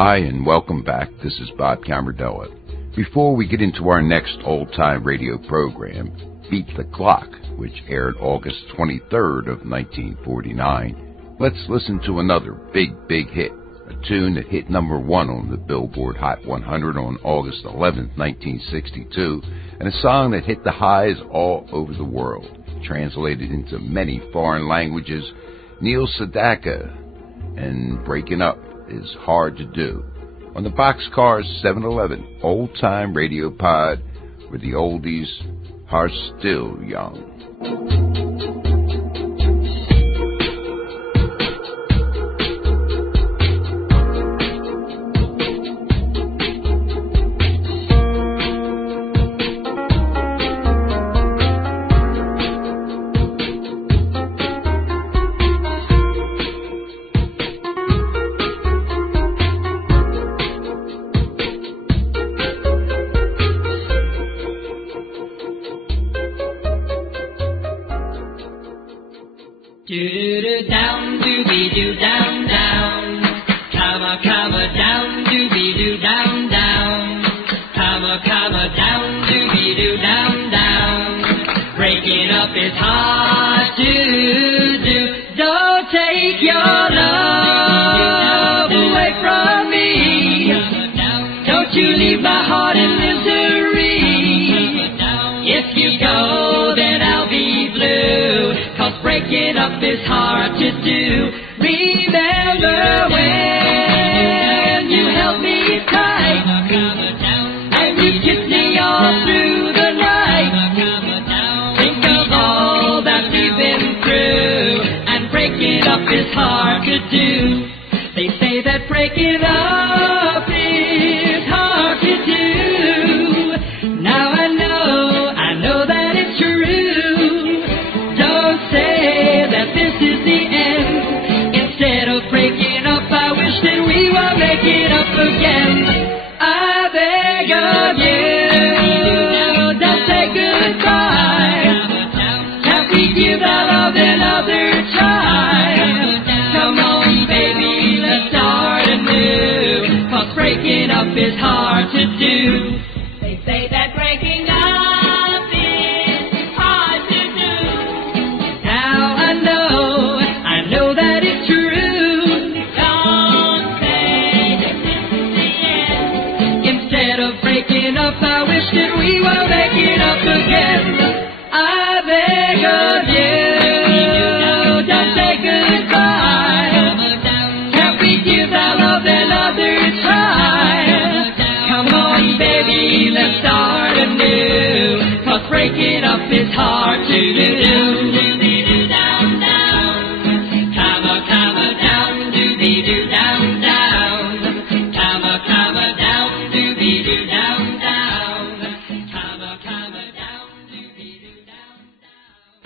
Hi, and welcome back. This is Bob Camardella. Before we get into our next old-time radio program, Beat the Clock, which aired August 23rd of 1949, let's listen to another big hit, a tune that hit number 1 on the Billboard Hot 100 on August 11th, 1962, and a song that hit the highs all over the world, translated into many foreign languages. Neil Sedaka and Breaking Up is Hard to Do on the Boxcars 711 Old Time Radio Pod, where the oldies are still young.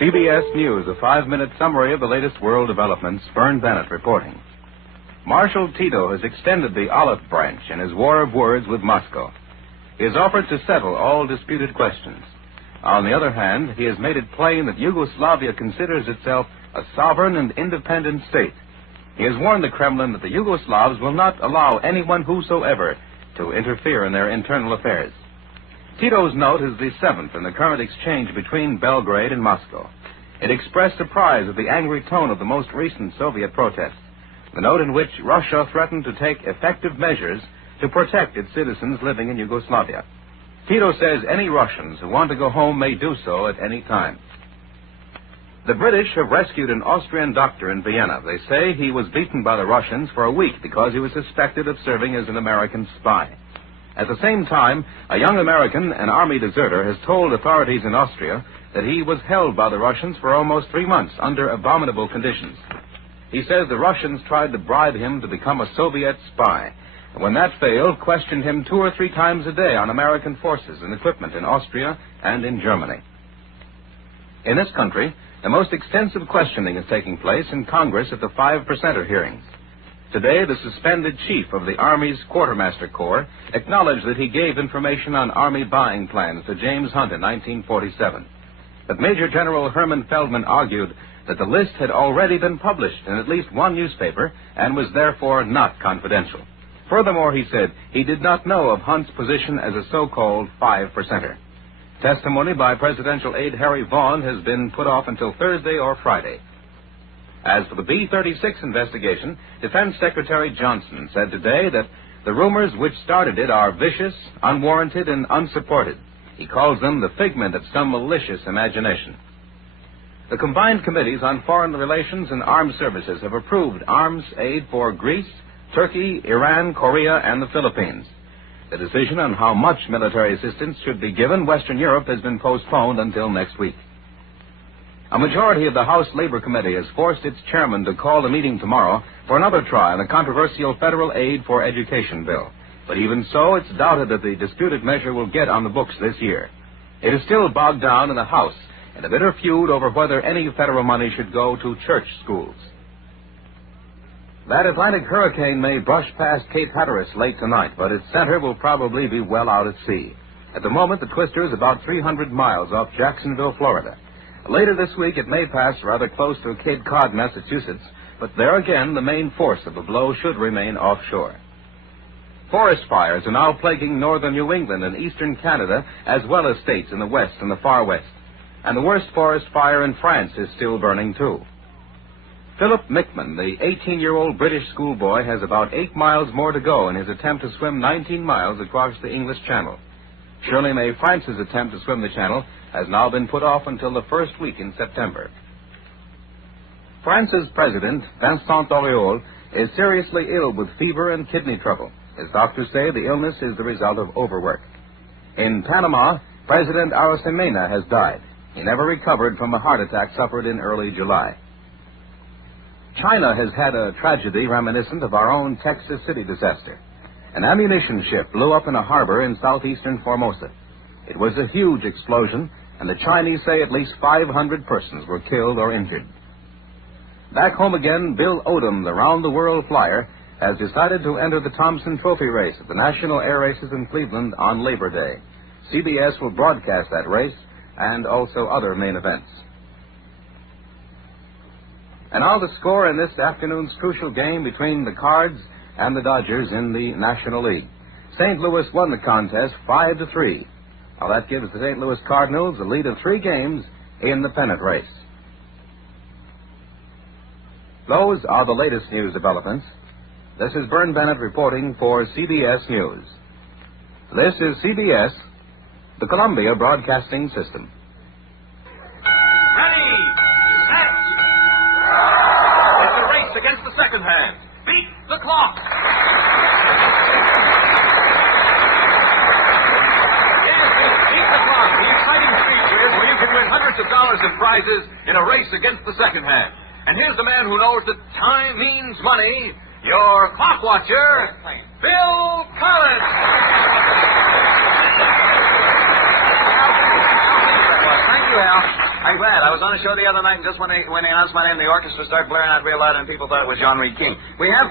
CBS News, a 5-minute summary of the latest world developments. Vern Bennett reporting. Marshal Tito has extended the olive branch in his war of words with Moscow. He has offered to settle all disputed questions. On the other hand, he has made it plain that Yugoslavia considers itself a sovereign and independent state. He has warned the Kremlin that the Yugoslavs will not allow anyone whosoever to interfere in their internal affairs. Tito's note is the 7th in the current exchange between Belgrade and Moscow. It expressed surprise at the angry tone of the most recent Soviet protests, the note in which Russia threatened to take effective measures to protect its citizens living in Yugoslavia. Tito says any Russians who want to go home may do so at any time. The British have rescued an Austrian doctor in Vienna. They say he was beaten by the Russians for a week because he was suspected of serving as an American spy. At the same time, a young American, an army deserter, has told authorities in Austria that he was held by the Russians for almost 3 months under abominable conditions. He says the Russians tried to bribe him to become a Soviet spy, and when that failed, questioned him 2 or 3 times a day on American forces and equipment in Austria and in Germany. In this country, the most extensive questioning is taking place in Congress at the 5%er hearings. Today, the suspended chief of the Army's Quartermaster Corps acknowledged that he gave information on Army buying plans to James Hunt in 1947. But Major General Herman Feldman argued that the list had already been published in at least one newspaper and was therefore not confidential. Furthermore, he said he did not know of Hunt's position as a so-called 5%er. Testimony by presidential aide Harry Vaughn has been put off until Thursday or Friday. As for the B-36 investigation, Defense Secretary Johnson said today that the rumors which started it are vicious, unwarranted, and unsupported. He calls them the figment of some malicious imagination. The combined committees on foreign relations and armed services have approved arms aid for Greece, Turkey, Iran, Korea, and the Philippines. The decision on how much military assistance should be given Western Europe has been postponed until next week. A majority of the House Labor Committee has forced its chairman to call a meeting tomorrow for another try on the controversial federal aid for education bill. But even so, it's doubted that the disputed measure will get on the books this year. It is still bogged down in the House in a bitter feud over whether any federal money should go to church schools. That Atlantic hurricane may brush past Cape Hatteras late tonight, but its center will probably be well out at sea. At the moment, the twister is about 300 miles off Jacksonville, Florida. Later this week, it may pass rather close to Cape Cod, Massachusetts, but there again, the main force of the blow should remain offshore. Forest fires are now plaguing northern New England and eastern Canada, as well as states in the west and the far west. And the worst forest fire in France is still burning, too. Philip Mickman, the 18-year-old British schoolboy, has about 8 miles more to go in his attempt to swim 19 miles across the English Channel. Shirley May France's attempt to swim the channel has now been put off until the first week in September. France's president, Vincent Auriol, is seriously ill with fever and kidney trouble. His doctors say the illness is the result of overwork. In Panama, President Arosemena has died. He never recovered from a heart attack suffered in early July. China has had a tragedy reminiscent of our own Texas City disaster. An ammunition ship blew up in a harbor in southeastern Formosa. It was a huge explosion, and the Chinese say at least 500 persons were killed or injured. Back home again, Bill Odom, the round-the-world flyer, has decided to enter the Thompson Trophy race at the National Air Races in Cleveland on Labor Day. CBS will broadcast that race and also other main events. And now the score in this afternoon's crucial game between the Cards and the Dodgers in the National League. St. Louis won the contest 5-3. Now that gives the St. Louis Cardinals a lead of 3 games in the pennant race. Those are the latest news developments. This is Vern Bennett reporting for CBS News. This is CBS, the Columbia Broadcasting System. Ready, set. It's a race against the second hand. Beat the clock. Yes, Beat the Clock, the exciting street quiz where you can win hundreds of dollars in prizes in a race against the second hand. And here's the man who knows that time means money, your clock watcher, Bill Collins. Thank you, Al. I'm glad. I was on a show the other night, and just when they announced my name, the orchestra started blaring out real loud, and people thought it was John Reed King. We have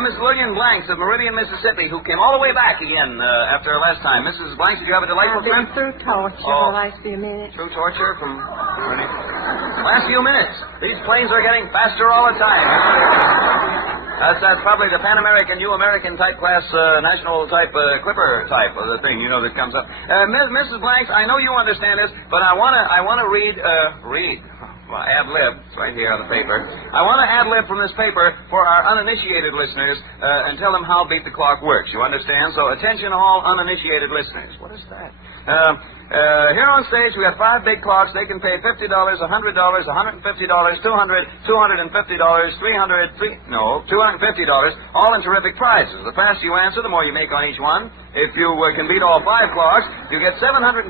Miss Lillian Blanks of Meridian, Mississippi, who came all the way back again after her last time. Mrs. Blanks, did you have a delightful trip? Through torture the last few minutes. Through torture from last few minutes. These planes are getting faster all the time. That's probably the Pan American, New American type class, national type, Clipper type of the thing, that comes up. Mrs. Blanks, I know you understand this, but I wanna read. Well, ad lib. It's right here on the paper. I want to ad lib from this paper for our uninitiated listeners and tell them how Beat the Clock works. You understand? So attention all uninitiated listeners. What is that? Here on stage we have 5 big clocks. They can pay $50, $100, $150, $200, $250, $300, $250, all in terrific prizes. The faster you answer, the more you make on each one. If you can beat all 5 clocks, you get $750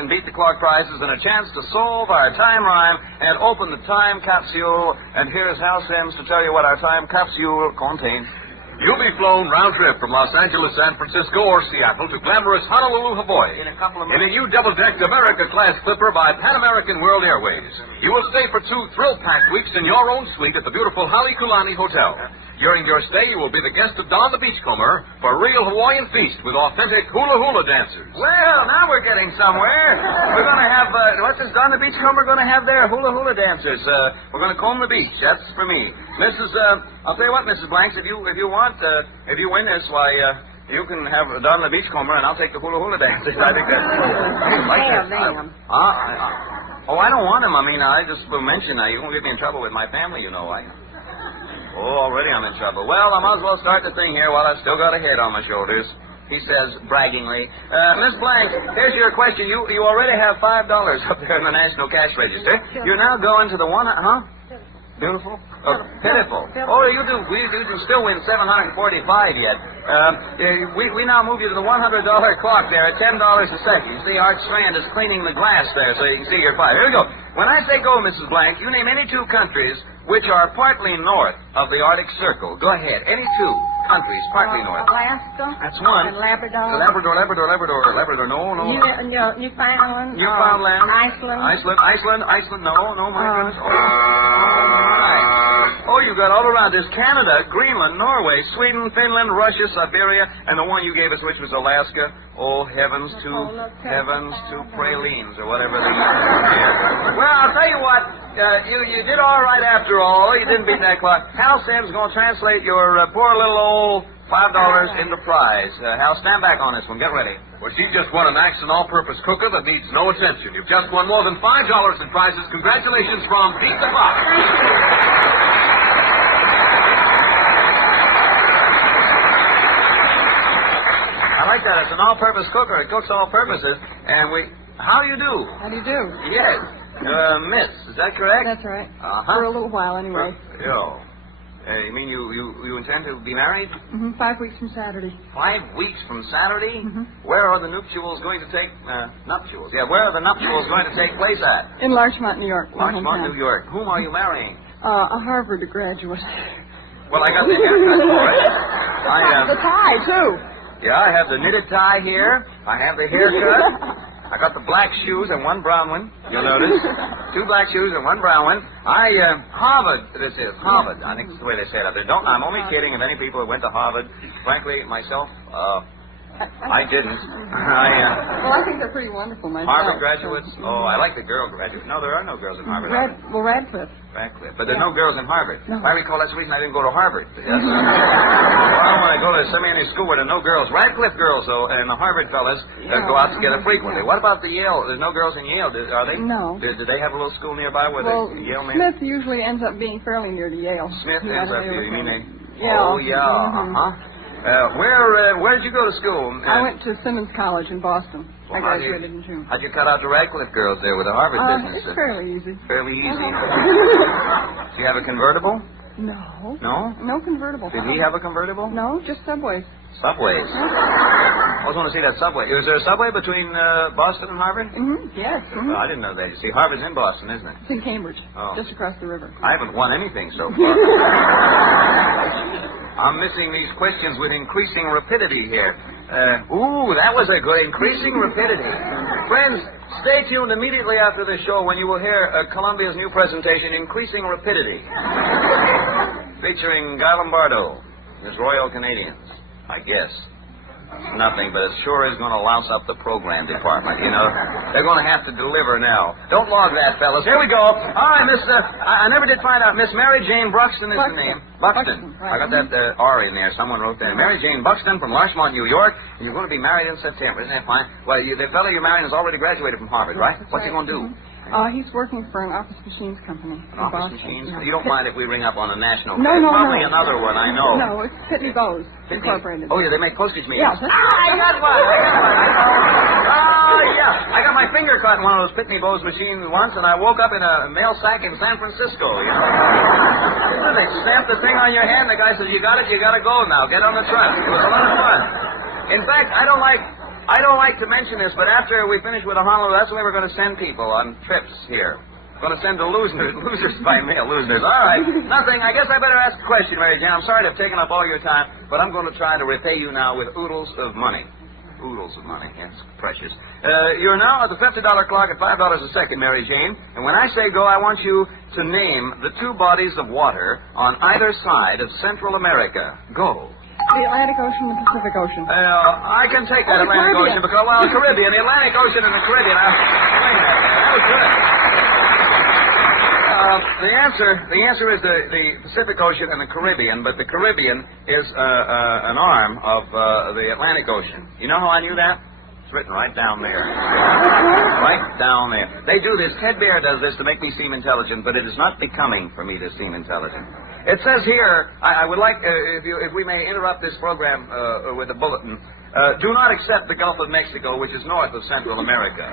in Beat the Clock prizes and a chance to solve our time rhyme and open the time capsule. And here's Hal Sims to tell you what our time capsule contains. You'll be flown round trip from Los Angeles, San Francisco, or Seattle to glamorous Honolulu, Hawaii. In a couple of In minutes. a new double-decked America-class Clipper by Pan American World Airways. You will stay for 2 thrill-packed weeks in your own suite at the beautiful Halekulani Hotel. During your stay, you will be the guest of Don the Beachcomber for a real Hawaiian feast with authentic hula-hula dancers. Well, now we're getting somewhere. We're going to have, what's this Don the Beachcomber going to have there? Hula-hula dancers. We're going to comb the beach. That's for me. Mrs. I'll tell you what, Mrs. Blanks, if you want, if you win this, why, you can have Don the Beachcomber, and I'll take the hula hula dances. I think that's... Oh, I don't want him. I mean, I just will mention that. You won't get me in trouble with my family, you know. Oh, already I'm in trouble. Well, I might as well start the thing here while I've still got a head on my shoulders. He says, braggingly, Miss Blank, here's your question. You already have $5 up there in the National Cash Register. You're now going to the one... Huh? Beautiful? Pitiful. Oh, you do still win $745 yet. We now move you to the $100 clock there at $10 a second. You see, Art Strand is cleaning the glass there so you can see your $5. Here we go. When I say go, Mrs. Blank, you name any two countries which are partly north of the Arctic Circle. Go ahead. Any two countries partly north. Alaska. That's one. And Labrador. Labrador. No. Newfoundland. Newfoundland. Iceland. No, my goodness. Oh, you got all around. There's Canada, Greenland, Norway, Sweden, Finland, Russia, Siberia, and the one you gave us, which was Alaska. Oh, heavens to pralines, or whatever they are. Well, I'll tell you what. You did all right after all. You didn't beat that clock. Hal Sims going to translate your poor little old $5 into prize. Hal, stand back on this one. Get ready. Well, she just won an Axon all-purpose cooker that needs no attention. You've just won more than $5 in prizes. Congratulations from Beat the Clock. I like that. It's an all-purpose cooker. It cooks all purposes. And how do you do? How do you do? Yes. Miss, is that correct? That's right. Uh-huh. For a little while, anyway. You mean you intend to be married? 5 weeks from Saturday. 5 weeks from Saturday? Mm-hmm. Where are the nuptials going to take... nuptials? Yeah, where are the nuptials going to take place at? In Larchmont, New York. Larchmont, New York. Whom are you marrying? A Harvard graduate. Well, I got the haircut for it. The tie, too. Yeah, I have the knitted tie here. I have the haircut. I got the black shoes and one brown one. You'll notice. 2 black shoes and 1 brown one. Harvard, this is. Harvard. I think that's the way they say it out there. I'm only kidding if any people who went to Harvard. Frankly, myself, I didn't. Well, I think they're pretty wonderful myself. Harvard graduates? Oh, I like the girl graduates. No, there are no girls in Harvard. Radcliffe. But there are no girls in Harvard. No. I recall that's the reason I didn't go to Harvard. Yes. Well, when I go to seminary school where there are no girls, Radcliffe girls, though, and the Harvard fellas go out together frequently. What about the Yale? There's no girls in Yale, are they? No. Do they have a little school nearby where the Yale men? Smith usually ends up being fairly near to Yale. Smith ends up here. You mean they? Yeah. Oh, yeah. Mm-hmm. Where did you go to school? I went to Simmons College in Boston. Well, I graduated in June. How'd you cut out the Radcliffe girls there with the Harvard business? It's fairly easy. Fairly easy. Do you have a convertible? No. No? No convertible. Did he have a convertible? No, just subways. Subways. I always want to see that subway. Is there a subway between Boston and Harvard? Mm-hmm. Yes. Mm-hmm. I didn't know that. You see, Harvard's in Boston, isn't it? It's in Cambridge, just across the river. I haven't won anything so far. I'm missing these questions with increasing rapidity here. That was a good increasing rapidity. Friends, stay tuned immediately after the show when you will hear Columbia's new presentation, Increasing Rapidity, featuring Guy Lombardo, his Royal Canadians, I guess. Nothing, but it sure is going to louse up the program department, you know. They're going to have to deliver now. Don't log that, fellas. Here we go. All right, I never did find out. Miss Mary Jane Buxton is the name. Buxton. Right. I got that R in there. Someone wrote that. Mary Jane Buxton from Larchmont, New York. And you're going to be married in September. Isn't that fine? Well, the fellow you're marrying has already graduated from Harvard, right? What's he going to do? He's working for an office machines company. Office machines? You don't mind if we ring up on a national... No. Probably another one, I know. No, it's Pitney Bowes Incorporated. Oh, yeah, they make postage meters. Yeah. I got one. Yeah. I got my finger caught in one of those Pitney Bowes machines once, and I woke up in a mail sack in San Francisco, you know. They stamped the thing on your hand. The guy says, you got it, you got to go now. Get on the truck. It was a lot of fun. In fact, I don't like to mention this, but after we finish with the Honolulu, that's the way we're going to send people on trips here. Going to send the losers by mail, losers. All right, nothing. I guess I better ask a question, Mary Jane. I'm sorry to have taken up all your time, but I'm going to try to repay you now with oodles of money. Oodles of money, yes, precious. You're now at the $50 clock at $5 a second, Mary Jane. And when I say go, I want you to name the 2 bodies of water on either side of Central America. Go. The Atlantic Ocean and the Pacific Ocean. I can take that Atlantic Ocean because, Caribbean. The Atlantic Ocean and the Caribbean. That was good. The answer is the Pacific Ocean and the Caribbean, but the Caribbean is an arm of the Atlantic Ocean. You know how I knew that? It's written right down there. Right down there. They do this. Ted Bear does this to make me seem intelligent, but it is not becoming for me to seem intelligent. It says here, I would like, if we may interrupt this program with a bulletin, do not accept the Gulf of Mexico, which is north of Central America.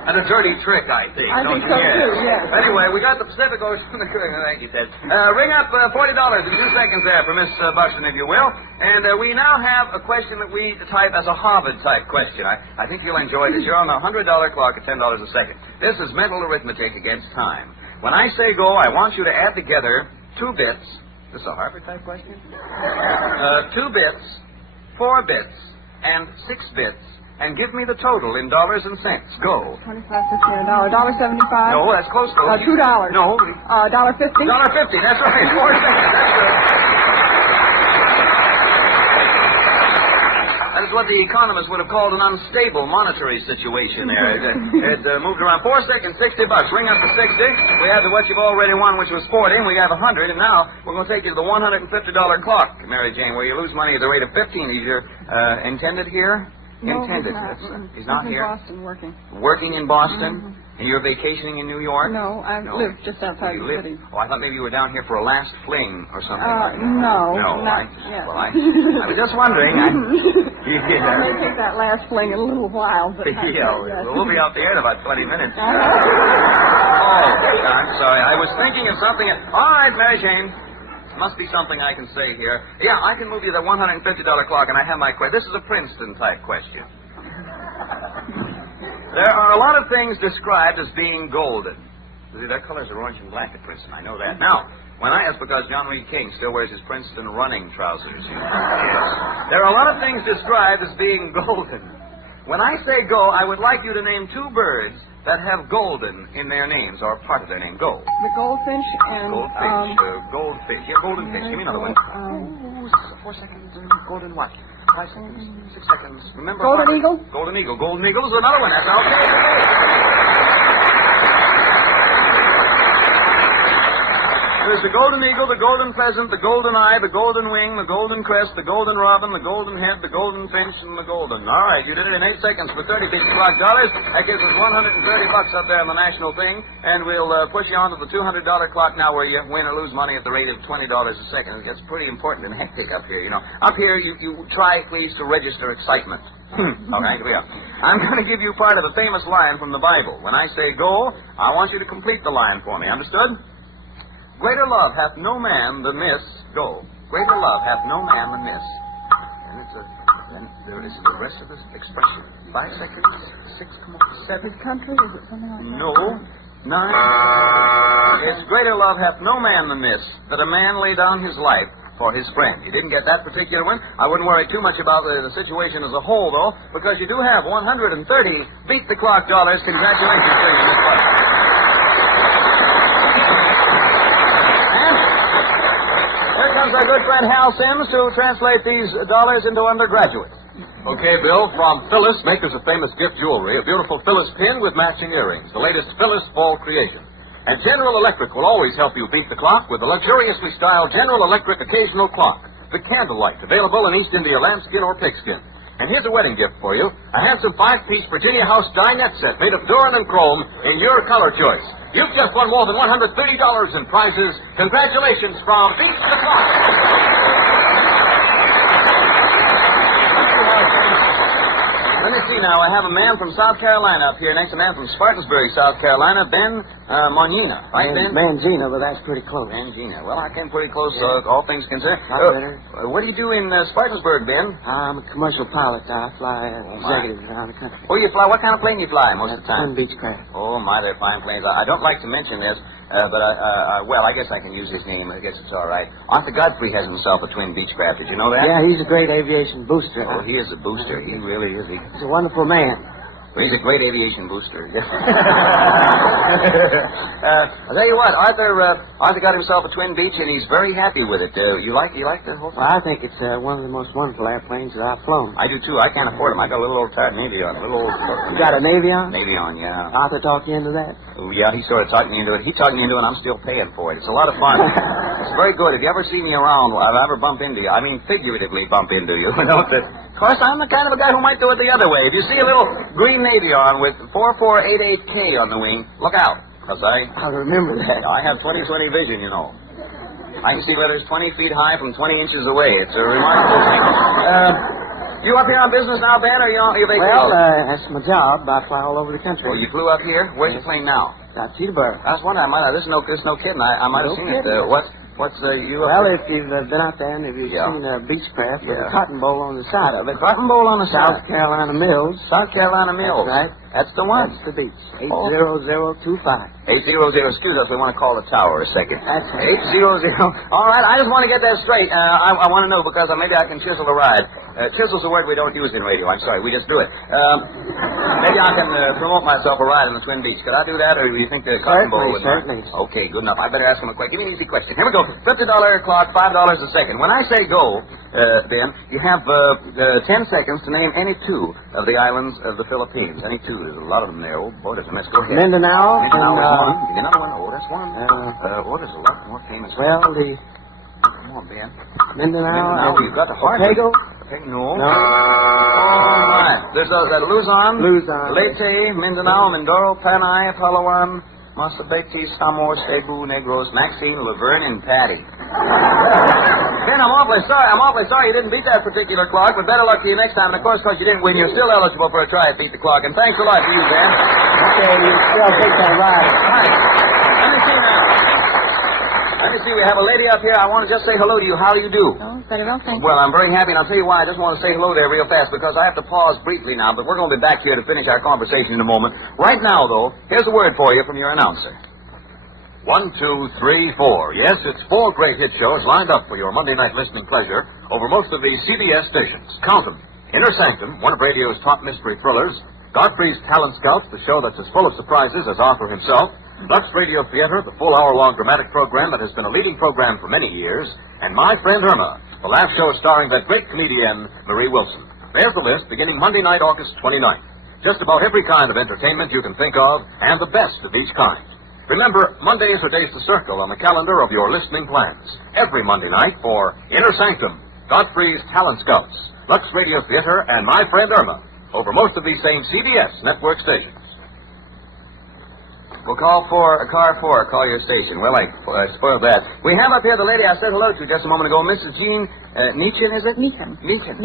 And a dirty trick, I think. I think so, too, yes. Anyway, we got the Pacific Ocean. Thank you, Ted. Ring up $40 in 2 seconds there for Miss Buxton, if you will. And we now have a question that we type as a Harvard-type question. I think you'll enjoy this. You're on the $100 clock at $10 a second. This is mental arithmetic against time. When I say go, I want you to add together 2 bits. Is this a Harvard-type question? 2 bits, 4 bits, and 6 bits. And give me the total in dollars and cents. Go. 25, 50, and $1. $1.75. No, that's close to it. $2. No. $1.50. $1.50, that's right. 4 cents. That's good. That is what the economists would have called an unstable monetary situation there. It moved around 4 seconds, $60. Ring up to 60. We have the what you've already won, which was 40, and we have 100. And now we're going to take you to the $150 clock, Mary Jane, where you lose money at the rate of 15. Is your intended here? No, Intended. He's not He's here. in Boston working. Working in Boston? And you're vacationing in New York? No, I live just outside the city. Oh, I thought maybe you were down here for a last fling or something like that. No. No, not yet. Well, I was just wondering. I may take that last fling in a little while, but not Yeah, yet. we'll be out there in about 20 minutes. I know. Oh, I'm sorry. I was thinking of something. All right, Mary Jane. Must be something I can say here. Yeah, I can move you the $150 clock, and I have my question. This is a Princeton-type question. There are a lot of things described as being golden. See, their colors are orange and black at Princeton. I know that. Now, when I ask, because John Reed King still wears his Princeton running trousers. You know. Yes. There are a lot of things described as being golden. When I say go, I would like you to name 2 birds that have golden in their names, or part of their name. Go. The goldfinch and... Goldfish. Yeah, golden fish. Give me another one. 4 seconds. Golden what? 5 seconds. 6 seconds. Remember. Golden eagle? Golden eagle. Golden eagle is another one. That's okay. There's the golden eagle, the golden pheasant, the golden eye, the golden wing, the golden crest, the golden robin, the golden head, the golden finch, and the golden. All right, you did it in 8 seconds for $30 clock dollars. That gives us $130 up there on the national thing, and we'll push you on to the $200 clock now, where you win or lose money at the rate of $20 a second. It gets pretty important and hectic up here, you know. Up here, you try, please, to register excitement. All right, here we are. I'm going to give you part of a famous line from the Bible. When I say go, I want you to complete the line for me. Understood? Greater love hath no man than this. Go. Greater love hath no man than this. And there is the rest of this expression. 5 seconds. 6, come on, 7. His country? Is it something like that? No. 9. It's greater love hath no man than this, that a man lay down his life for his friend. You didn't get that particular one. I wouldn't worry too much about the situation as a whole, though, because you do have 130 beat the clock dollars. Congratulations to you, Miss Buxton. Here comes our good friend Hal Sims to translate these dollars into undergraduate. Okay, Bill, from Phyllis, makers of famous gift jewelry, a beautiful Phyllis pin with matching earrings, the latest Phyllis fall creation. And General Electric will always help you beat the clock with the luxuriously styled General Electric Occasional Clock, the candlelight, available in East India lambskin or pigskin. And here's a wedding gift for you, a handsome 5-piece Virginia House dinette set made of Duran and chrome in your color choice. You've just won more than $130 in prizes. Congratulations from Beat the Clock. Let me see now. I have a man from South Carolina up here next, a man from Spartansburg, South Carolina, Ben Monina. Right, Ben? Mangina, but that's pretty close. Mangina. Well, I came pretty close, all things considered. What do you do in Spartansburg, Ben? I'm a commercial pilot. I fly executives around the country. Oh, you fly? What kind of plane you fly most of the time? Twin Beechcraft. Oh, my, they're fine planes. I don't like to mention this, but well, I guess I can use his name. I guess it's all right. Arthur Godfrey has himself a Twin Beechcraft. Did you know that? Yeah, he's a great aviation booster. Oh, he is a booster. He really is. He's a wonderful man. Well, he's a great aviation booster. I'll tell you what, Arthur got himself a Twin Beach, and he's very happy with it. You like the whole thing? Well, I think it's one of the most wonderful airplanes that I've flown. I do, too. I can't afford them. I got a little old tired Navion. You got a Navion? Navion, yeah. Arthur talked you into that? Oh, yeah, he sort of talked me into it. He talked me into it, and I'm still paying for it. It's a lot of fun. It's very good. If you ever see me around, I've ever bumped into you. I mean, figuratively bump into you. Of course, I'm the kind of a guy who might do it the other way. If you see a little green Navion with 4488K on the wing, look out. Because I remember that. I have 20/20 vision, you know. I can see letters 20 feet high from 20 inches away. It's a remarkable thing. You up here on business now, Ben, or you on your vacation? Well, that's my job. I fly all over the country. Well, you flew up here? Where's your plane now? Got Teterboro. I was wondering. This is no kidding. I might have seen it. What's you? Well, if you've been out there and if you've seen a Beechcraft with a cotton bowl on the side of it. Cotton bowl on the side. South Carolina Mills. South Carolina Mills. That's right. That's the one. That's the Beach. 80025. 800. Excuse us. We want to call the tower a second. That's right. 800. All right. I just want to get that straight. I want to know because maybe I can chisel a ride. Chisel's a word we don't use in radio. I'm sorry. We just do it. Maybe I can promote myself a ride in the Twin Beach. Could I do that, or do you think the cotton bowl would? Certainly. Okay. Good enough. I better ask him a question. Give me an easy question. Here we go. $50 clock, $5 a second. When I say go, Ben, you have 10 seconds to name any two of the islands of the Philippines. Any two. There's a lot of them there. Oh, boy, there's a mess. Go ahead. Mindanao. Mindanao is one. Give me another one. Oh, that's one. There's a lot more famous. Well, Come on, Ben. Mindanao. You've got the hard Tobago. No. No. Oh, my. There's Luzon. Leyte, Mindanao, Mindoro, Panay, Palawan, Massabetes, Samor, Cebu, Negros, Maxine, Laverne, and Patty. Ben, I'm awfully sorry you didn't beat that particular clock, but better luck to you next time. And of course, because you didn't win, you're still eligible for a try at Beat the Clock. And thanks a lot to you, Ben. Okay, you still take that ride. All right. Let me see now. Let me see. We have a lady up here. I want to just say hello to you. How do you do? Oh, very well, thank you. Well, I'm very happy, and I'll tell you why. I just want to say hello there real fast because I have to pause briefly now, but we're going to be back here to finish our conversation in a moment. Right now, though, here's a word for you from your announcer. 1, 2, 3, 4. Yes, it's 4 great hit shows lined up for your Monday night listening pleasure over most of these CBS stations. Count them. Inner Sanctum, one of radio's top mystery thrillers. Godfrey's Talent Scouts, the show that's as full of surprises as Arthur himself. Lux Radio Theater, the full hour-long dramatic program that has been a leading program for many years. And My Friend Irma, the laugh show starring that great comedian, Marie Wilson. There's the list beginning Monday night, August 29th. Just about every kind of entertainment you can think of, and the best of each kind. Remember, Mondays are days to circle on the calendar of your listening plans. Every Monday night for Inner Sanctum, Godfrey's Talent Scouts, Lux Radio Theater, and My Friend Irma, over most of these same CBS network stations. We'll call call your station. Well, I spoiled that. We have up here the lady I said hello to just a moment ago, Mrs. Jean Meakin, is it? Meakin, yes.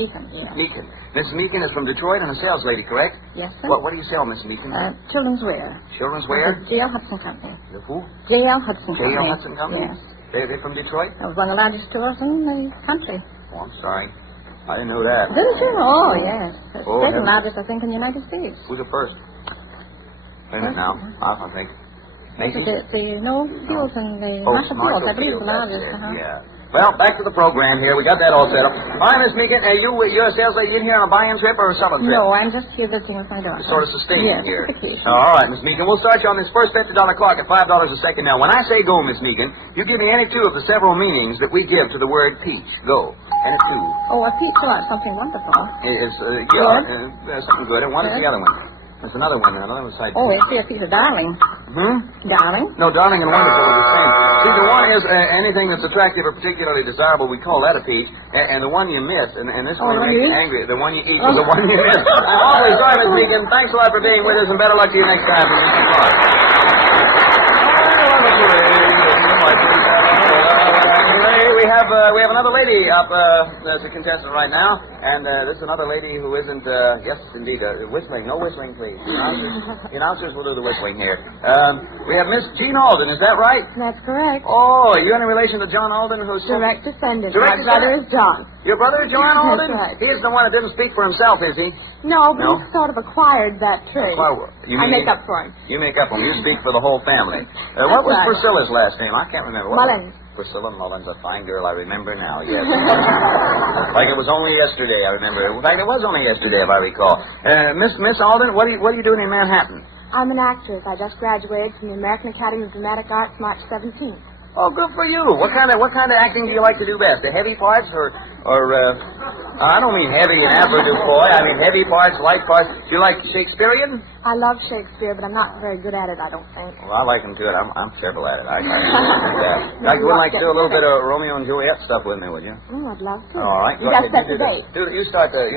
Meakin. Mrs. Meakin is from Detroit and a sales lady, correct? Yes, sir. What do you sell, Mrs. Meakin? Children's wear. Children's wear? J.L. Hudson Company. The who? J.L. Hudson Company. J.L. Hudson Company? Yes. They're from Detroit? That was one of the largest stores in the country. Oh, I'm sorry. I didn't know that. Didn't you? Oh, yes. It's Oh, second heavens. largest, I think, in the United States. Who's the first? Wait a minute now. I think. Macy's? The fuels and the Marshall fuels, I believe, the largest. Yeah. Well, back to the program here. We got that all set up. Hi, Miss Meakin. You're a sales lady in here on a buy-in trip or a selling trip? No, I'm just here visiting with my daughter. Sort of sustaining yes, here. Yes, all right, Miss Meakin. We'll start you on this first $50 clock at $5 a second. Now, when I say go, Miss Meakin, you give me any two of the several meanings that we give to the word peach. Go. Any two. Oh, a peach is something wonderful. It's, something good. And what is the other one? There's another one side. Oh, it's a piece of darling. Darling? No, darling and wonderful are the same. See, the one is anything that's attractive or particularly desirable, we call that a peach. And the one you miss, and this one makes you angry, the one you eat is the one you miss. I'm awfully sorry, Miss Meakin. Thanks a lot for being with us, and better luck to you next time from Mr. Clark. We have another lady up as a contestant right now, and this is another lady who isn't, yes, indeed, whistling. No whistling, please. The announcers will do the whistling here. We have Miss Jean Alden, is that right? That's correct. Oh, are you any relation to John Alden? Who's Direct descendant. Direct My brother is John. Your brother is John Alden? That's right. He's the one that didn't speak for himself, is he? No, but No? he's sort of acquired that trait. I make up for him. You make up for him. You speak for the whole family. What was right. Priscilla's last name? I can't remember. What Mullins. Priscilla Mullins, a fine girl. I remember now, yes. Like it was only yesterday, I remember. In fact, it was only yesterday, if I recall. Miss Alden, what are you doing in Manhattan? I'm an actress. I just graduated from the American Academy of Dramatic Arts March 17th. Oh, good for you. What kind of acting do you like to do best? The heavy parts or I don't mean heavy and avoirdupois. I mean heavy parts, light parts. Do you like Shakespearean? I love Shakespeare, but I'm not very good at it, I don't think. Well, I like him too. I'm terrible at it. I you would like to do a little bit of Romeo and Juliet stuff with me, would you? I'd love to. All right. You got to set the date. You start. Huh?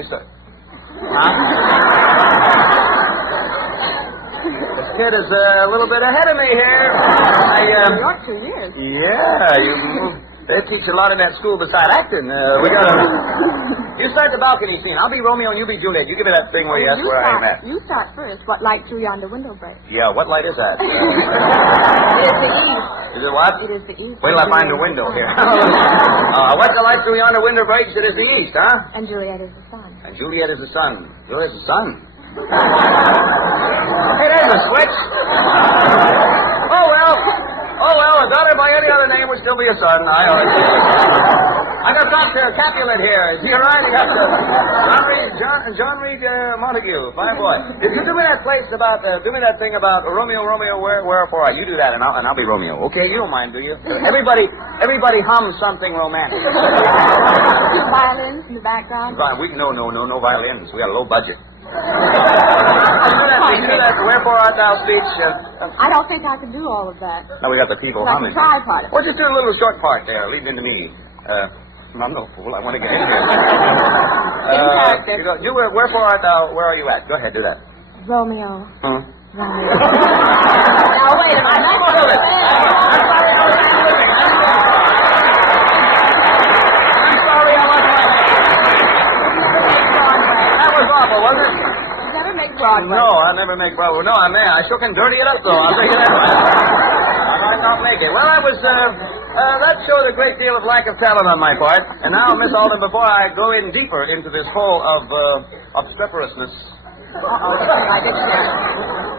This kid is a little bit ahead of me here. You're 2 years. Yeah, they teach a lot in that school beside acting. You start the balcony scene. I'll be Romeo and you be Juliet. You give me that thing where you ask where I am at. You start first. What light through yonder window break? Yeah, what light is that? It is the east. Is it what? It is the east. Wait till I find the window here. What's the light through yonder window breaks? It is the east, huh? And Juliet is the sun. And Juliet is the sun. Juliet's the sun. Hey, there's a switch. Oh, well, a daughter by any other name would still be a son. I got Dr. Capulet here. Is he all right? I got John Reed Montague. Fine boy. Did you do me that thing about Romeo, wherefore? You do that, and I'll be Romeo. Okay, you don't mind, do you? Everybody hums something romantic. Violins in the background? No violins. We got a low budget. You do that wherefore art thou speech? I don't think I could do all of that. Now we got the people humming. Try part of it. Well, just do a little short part there. Leave it into me. I'm no fool. I want to get in here. Wherefore art thou? Where are you at? Go ahead, do that. Romeo. Huh? Romeo. Now wait a minute. I'm sorry. I wasn't. That was awful, wasn't it? You never make Broadway. No, I never make Broadway. No, I may. I sure can dirty it up, though. I'll tell you that much. I might not make it. Well, that showed a great deal of lack of talent on my part. And now, Miss Alden, before I go in deeper into this hole of obstreperousness.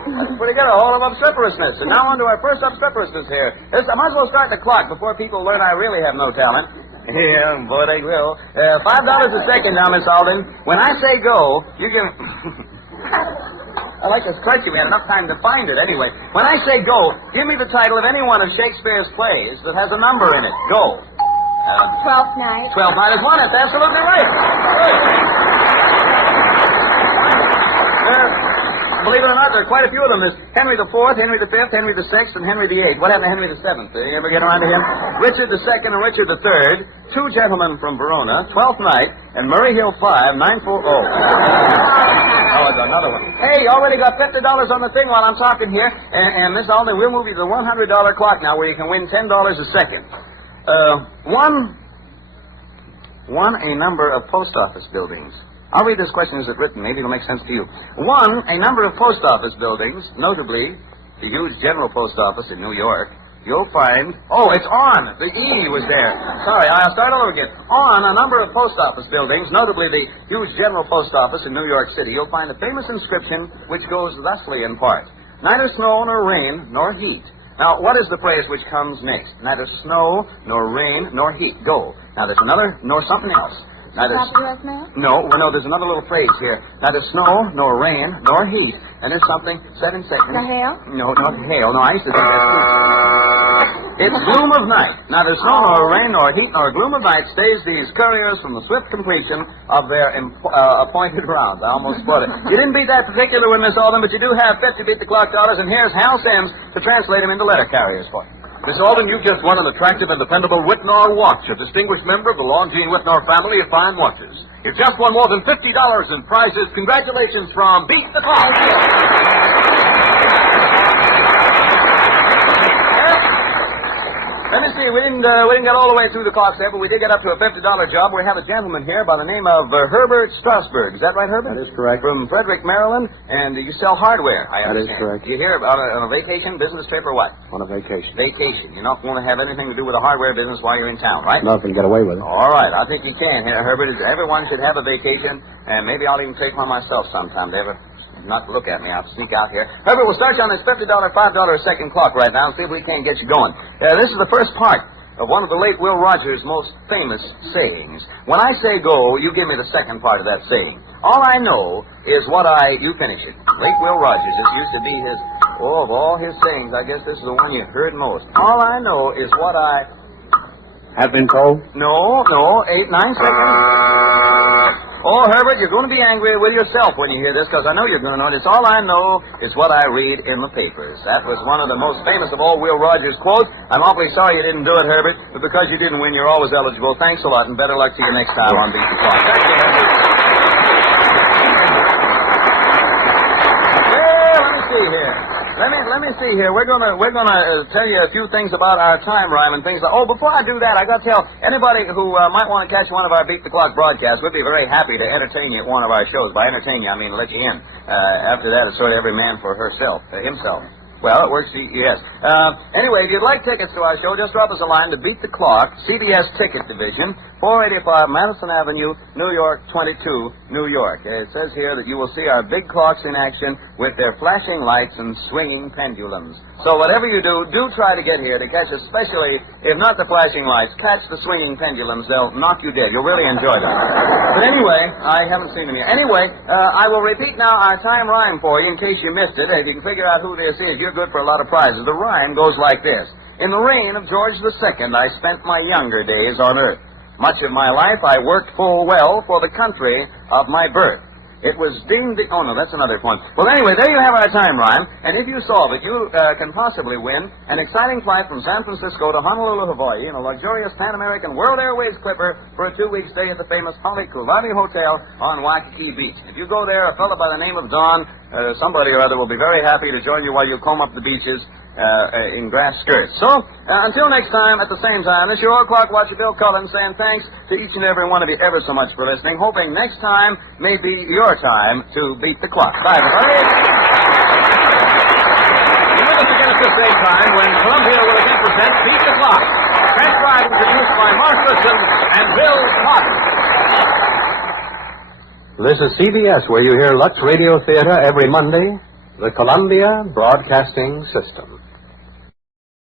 That's pretty good, a hole of obstreperousness. And now on to our first obstreperousness here. I might as well start the clock before people learn I really have no talent. Yeah, boy, they will. $5 a second now, Miss Alden. When I say go, you can... I like to stretch you. We had enough time to find it anyway. When I say go, give me the title of any one of Shakespeare's plays that has a number in it. Go. 12th Night. 12th Night is one. That's absolutely right. Believe it or not, there are quite a few of them. There's Henry IV, Henry V, Henry VI, and Henry VIII. What happened to Henry VII? Did you ever get around to him? Richard II and Richard III, Two Gentlemen from Verona, 12th Night, and Murray Hill 5, 940. Oh, it's another one. Hey, you already got $50 on the thing while I'm talking here. And Miss Alden, we'll move you to the $100 clock now where you can win $10 a second. One, a number of post office buildings. I'll read this question as it's written. Maybe it'll make sense to you. One, a number of post office buildings, notably the huge General Post Office in New York. You'll find... Oh, it's on. The E was there. Sorry, I'll start all over again. On a number of post office buildings, notably the huge General Post Office in New York City, you'll find a famous inscription which goes thusly in part. Neither snow nor rain nor heat. Now, what is the phrase which comes next? Neither snow nor rain nor heat. Go. Now, there's another nor something else. No, there's another little phrase here. Neither snow, nor rain, nor heat. And there's something, 7 seconds. The hail? No, not hail. No, I used to think that's true. It's gloom of night. Neither snow, nor rain, nor heat, nor gloom of night stays these couriers from the swift completion of their appointed rounds. I almost split it. You didn't beat that particular one, Miss Alden, but you do have 50 beat the clock dollars, and here's Hal Sims to translate them into letter carriers for you. Miss Alden, you've just won an attractive and dependable Whitnor watch, a distinguished member of the Longines Whitnor family of fine watches. You've just won more than $50 in prizes. Congratulations from Beat the Clock. Let me see. We didn't get all the way through the clock there, but we did get up to a $50 job. We have a gentleman here by the name of Herbert Strasburg. Is that right, Herbert? That is correct. From Frederick, Maryland, and you sell hardware, I understand. That is correct. You here on a vacation, business trip, or what? On a vacation. Vacation. You're not going to have anything to do with the hardware business while you're in town, right? Nothing. Get away with it. All right. I think you can, Herbert. Everyone should have a vacation, and maybe I'll even take one myself sometime. They ever not look at me. I'll sneak out here. Herbert, we'll start you on this $50, $5 a second clock right now and see if we can't get you going. This is the first part. of one of the late Will Rogers' most famous sayings. When I say go, you give me the second part of that saying. All I know is you finish it. Late Will Rogers, this used to be of all his sayings, I guess this is the one you heard most. All I know is what I... Have been told? No, 8, 9 seconds. Oh, Herbert, you're going to be angry with yourself when you hear this, because I know you're going to notice. All I know is what I read in the papers. That was one of the most famous of all Will Rogers' quotes. I'm awfully sorry you didn't do it, Herbert, but because you didn't win, you're always eligible. Thanks a lot, and better luck to you next time on Beat the Clock. Thank you, Herbert. Well, let me see here. Let me see here. We're gonna tell you a few things about our time rhyme and things. Before I do that, I got to tell anybody who might want to catch one of our Beat the Clock broadcasts. We'd be very happy to entertain you at one of our shows. By entertain you, I mean let you in. After that, it's sort of every man for himself. Well, it works, yes. Anyway, if you'd like tickets to our show, just drop us a line to Beat the Clock, CBS Ticket Division, 485 Madison Avenue, New York, 22, New York. It says here that you will see our big clocks in action with their flashing lights and swinging pendulums. So whatever you do try to get here to catch, especially, if not the flashing lights, catch the swinging pendulums. They'll knock you dead. You'll really enjoy them. But anyway, I haven't seen them yet. Anyway, I will repeat now our time rhyme for you in case you missed it. If you can figure out who this is, you're good for a lot of prizes. The rhyme goes like this. In the reign of George II, I spent my younger days on earth. Much of my life I worked full well for the country of my birth. It was deemed... Oh, no, that's another point. Well, anyway, there you have our time rhyme. And if you solve it, you can possibly win an exciting flight from San Francisco to Honolulu, Hawaii in a luxurious Pan American World Airways Clipper for a 2-week stay at the famous Halekulani Hotel on Waikiki Beach. If you go there, a fellow by the name of Don, somebody or other, will be very happy to join you while you comb up the beaches in grass skirts. So, until next time, at the same time, this is your old clock watcher, Bill Cullen, saying thanks to each and every one of you ever so much for listening, hoping next time may be your time to beat the clock. Bye, everybody. You're with us again at the same time when Columbia will again present Beat the Clock, transcribed and produced by Mark Lipson and Bill Cotton. This is CBS, where you hear Lux Radio Theater every Monday, the Columbia Broadcasting System.